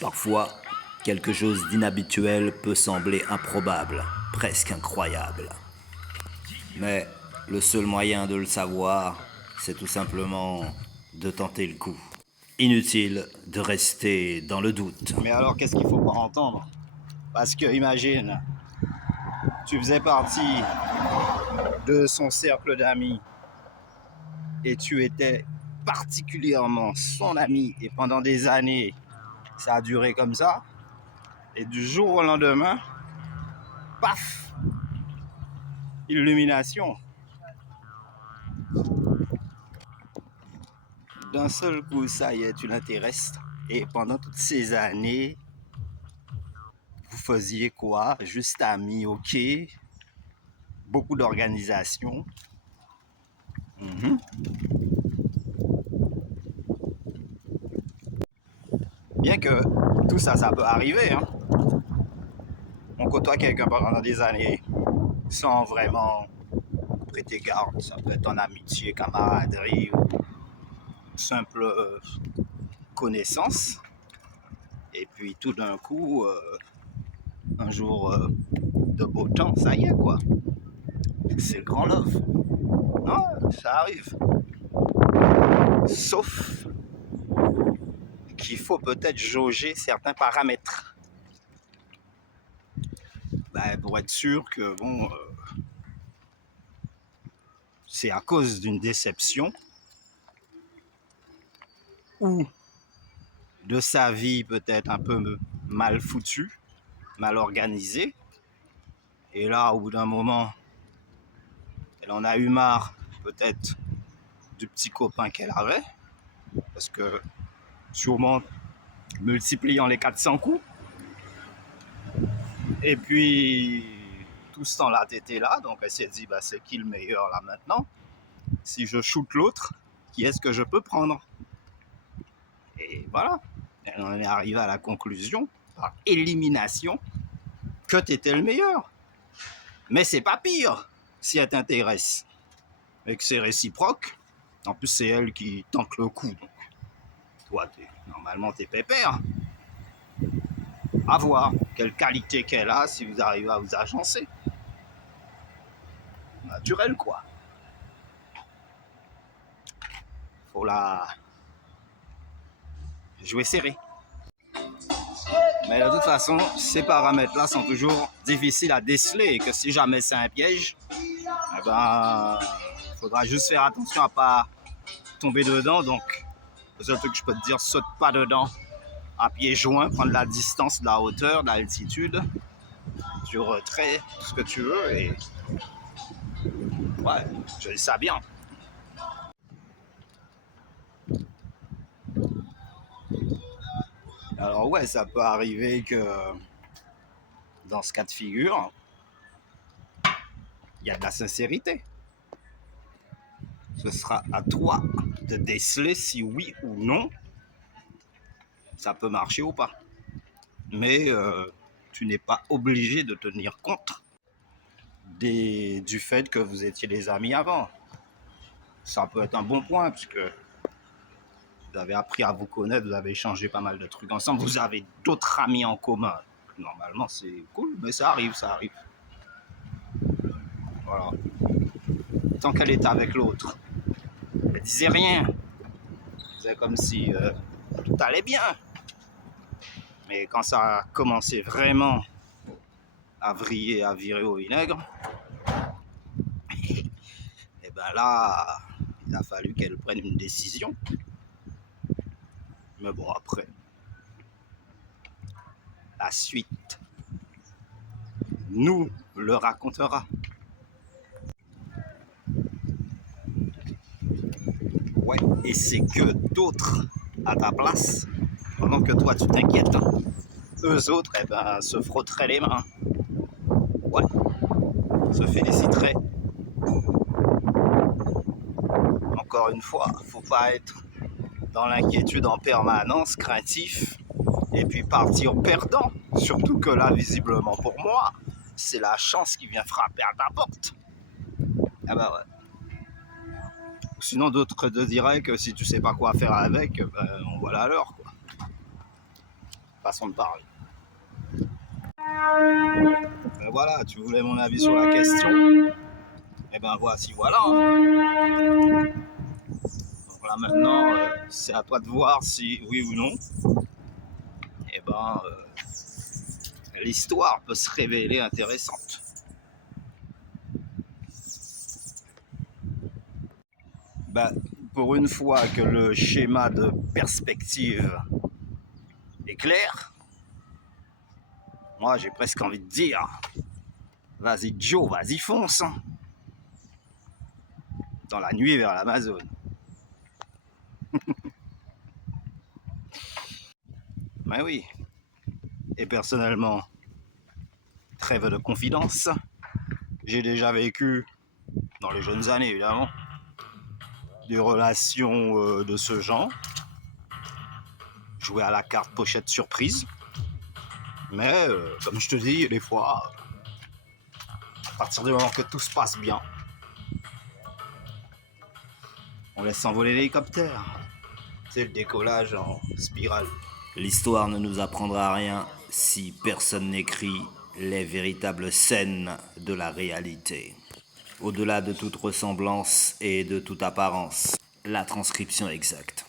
Parfois, quelque chose d'inhabituel peut sembler improbable, presque incroyable. Mais le seul moyen de le savoir, c'est tout simplement de tenter le coup. Inutile de rester dans le doute. Mais alors, qu'est-ce qu'il faut pas entendre? Parce que, imagine, tu faisais partie de son cercle d'amis et tu étais particulièrement son ami et pendant des années, ça a duré comme ça. Et du jour au lendemain, paf, illumination. D'un seul coup, ça y est, tu l'intéresses. Et pendant toutes ces années, vous faisiez quoi? Juste amis, ok. Beaucoup d'organisation. Bien que tout ça, ça peut arriver. Hein. On côtoie quelqu'un pendant des années sans vraiment prêter garde. Ça peut être en amitié, camaraderie ou simple connaissance. Et puis tout d'un coup, un jour de beau temps, ça y est quoi. C'est le grand love. Non, ça arrive. Sauf qu'il faut peut-être jauger certains paramètres. Pour être sûr que bon, c'est à cause d'une déception ou de sa vie peut-être un peu mal foutue, mal organisée. Et là, au bout d'un moment, elle en a eu marre peut-être du petit copain qu'elle avait, parce que sûrement multipliant les 400 coups. Et puis, tout ce temps-là, t'étais là, donc elle s'est dit, c'est qui le meilleur là maintenant? Si je shoot l'autre, qui est-ce que je peux prendre? Et voilà, elle en est arrivée à la conclusion, par élimination, que t'étais le meilleur. Mais c'est pas pire si elle t'intéresse. Et que c'est réciproque. En plus, c'est elle qui tente le coup. Donc, toi, normalement, t'es pépère. À voir quelle qualité qu'elle a si vous arrivez à vous agencer. Naturel, quoi. Faut la jouer serré. Mais de toute façon, ces paramètres-là sont toujours difficiles à déceler et que si jamais c'est un piège, faudra juste faire attention à pas tomber dedans. Donc, le seul truc que je peux te dire, saute pas dedans à pieds joints, prendre la distance, de la hauteur, de l'altitude, du retrait, tout ce que tu veux. Et ouais, je dis ça bien. Alors ouais, ça peut arriver que dans ce cas de figure, il y a de la sincérité. Ce sera à toi de déceler si oui ou non ça peut marcher ou pas. Mais tu n'es pas obligé de tenir compte du fait que vous étiez des amis avant. Ça peut être un bon point puisque vous avez appris à vous connaître, vous avez échangé pas mal de trucs ensemble, vous avez d'autres amis en commun. Normalement, c'est cool, mais ça arrive, ça arrive. Voilà. Tant qu'elle était avec l'autre, elle disait rien. C'est comme si tout allait bien. Mais quand ça a commencé vraiment à vriller, à virer au vinaigre, et ben là, il a fallu qu'elle prenne une décision. Mais bon, après, la suite nous le racontera. Ouais, et c'est que d'autres à ta place, pendant que toi tu t'inquiètes, eux autres se frotteraient les mains. Ouais, se féliciteraient. Encore une fois, faut pas être dans l'inquiétude en permanence, craintif, et puis partir perdant. Surtout que là, visiblement pour moi, c'est la chance qui vient frapper à ta porte. Ah bah ouais. Sinon, d'autres te diraient que si tu sais pas quoi faire avec, on voit la leur, quoi. façon de parler. Ben voilà, tu voulais mon avis sur la question. Et ben voici, voilà. Donc là maintenant, c'est à toi de voir si oui ou non, et ben l'histoire peut se révéler intéressante. Ben, pour une fois que le schéma de perspective est clair, moi j'ai presque envie de dire, vas-y Joe, vas-y fonce, hein, dans la nuit vers l'Amazone. Ben oui, et personnellement, trêve de confidence, j'ai déjà vécu, dans les jeunes années évidemment, des relations de ce genre, jouer à la carte pochette surprise, mais comme je te dis, des fois, à partir du moment que tout se passe bien, on laisse s'envoler l'hélicoptère. C'est le décollage en spirale. L'histoire ne nous apprendra rien si personne n'écrit les véritables scènes de la réalité. Au-delà de toute ressemblance et de toute apparence, la transcription exacte.